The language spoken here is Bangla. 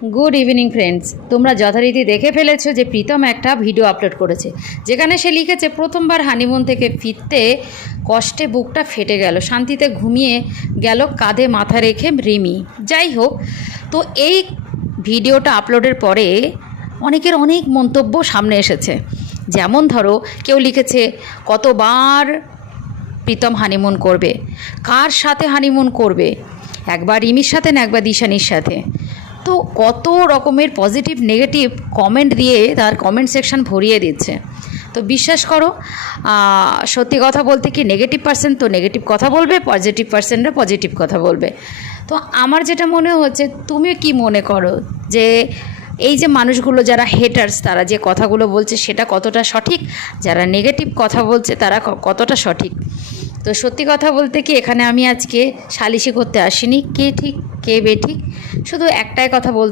গুড ইভিনিং ফ্রেন্ডস, তোমরা যথারীতি দেখে ফেলেছো যে প্রীতম একটা ভিডিও আপলোড করেছে, যেখানে সে লিখেছে প্রথমবার হানিমুন থেকে ফিরতে কষ্টে বুকটা ফেটে গেল, শান্তিতে ঘুমিয়ে গেল কাঁধে মাথা রেখে রিমি। যাই হোক, তো এই ভিডিওটা আপলোডের পরে অনেকের অনেক মন্তব্য সামনে এসেছে। যেমন ধরো, কেউ লিখেছে কতবার প্রীতম হানিমুন করবে, কার সাথে হানিমুন করবে, একবার রিমির সাথে না একবার দিশানির সাথে। তো কত রকমের পজিটিভ নেগেটিভ কমেন্ট দিয়ে তার কমেন্ট সেকশন ভরিয়ে দিচ্ছে। তো বিশ্বাস করো, সত্যি কথা বলতে কি, নেগেটিভ পার্সন তো নেগেটিভ কথা বলবে, পজিটিভ পার্সনরা পজিটিভ কথা বলবে। তো আমার যেটা মনে হচ্ছে, তুমি কি মনে করো যে এই যে মানুষগুলো যারা হেটার্স, তারা যে কথাগুলো বলছে সেটা কতটা সঠিক, যারা নেগেটিভ কথা বলছে তারা কতটা সঠিক? তো সত্যি কথা বলতে কি, এখানে আমি আজকে সালিশি করতে আসিনি কে ঠিক কে বেঠিক, শুধু একটাই কথা বলতে